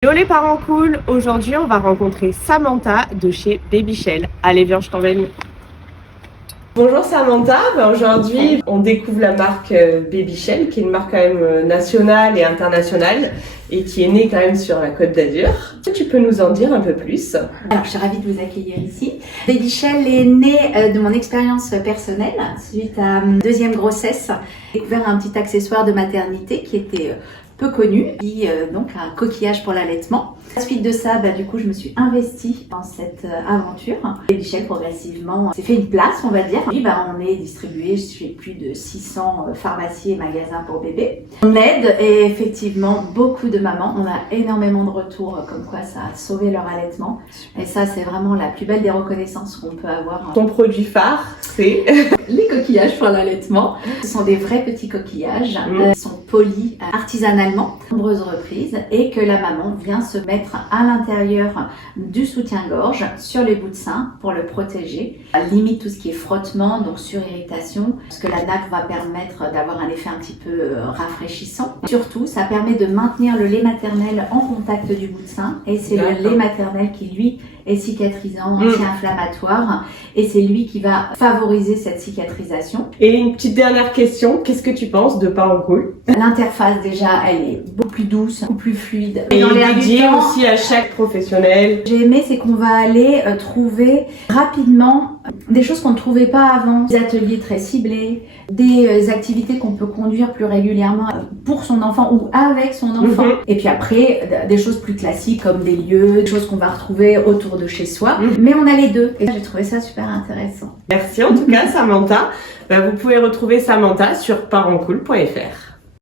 Hello les parents cool, aujourd'hui on va rencontrer Samantha de chez Babychel. Allez viens, je t'emmène. Bonjour Samantha, aujourd'hui on découvre la marque Babychel qui est une marque quand même nationale et internationale et qui est née quand même sur la Côte d'Azur. Tu peux nous en dire un peu plus? Alors je suis ravie de vous accueillir ici. Babychel est née de mon expérience personnelle suite à ma deuxième grossesse. J'ai découvert un petit accessoire de maternité qui était peu connu, donc un coquillage pour l'allaitement. À la suite de ça, du coup, je me suis investie dans cette aventure. Babychel, progressivement, s'est fait une place, on va dire. Puis, on est distribué chez plus de 600 pharmacies et magasins pour bébés. On aide et effectivement beaucoup de mamans. On a énormément de retours comme quoi ça a sauvé leur allaitement. Et ça, c'est vraiment la plus belle des reconnaissances qu'on peut avoir. Ton produit phare, c'est les coquillages pour l'allaitement. Ce sont des vrais petits coquillages qui sont polis artisanalement, à nombreuses reprises, et que la maman vient se mettre à l'intérieur du soutien-gorge sur les bouts de sein pour le protéger. Limite tout ce qui est frottement, donc surirritation, parce que la nappe va permettre d'avoir un effet un petit peu rafraîchissant. Surtout, ça permet de maintenir le lait maternel en contact du bout de sein, et c'est le lait maternel qui, lui, est cicatrisant, anti-inflammatoire, et c'est lui qui va favoriser cette cicatrisation. Et une petite dernière question, qu'est-ce que tu penses de Parents Cool? L'interface déjà, elle est beaucoup plus douce, beaucoup plus fluide. Et dans dédié aussi à chaque professionnel. J'ai aimé, c'est qu'on va aller trouver rapidement des choses qu'on ne trouvait pas avant. Des ateliers très ciblés, des activités qu'on peut conduire plus régulièrement pour son enfant ou avec son enfant. Et puis après, des choses plus classiques comme des lieux, des choses qu'on va retrouver autour de chez soi. Mais on a les deux. Et j'ai trouvé ça super intéressant. Merci en tout cas Samantha. Vous pouvez retrouver Samantha sur parentcool.fr.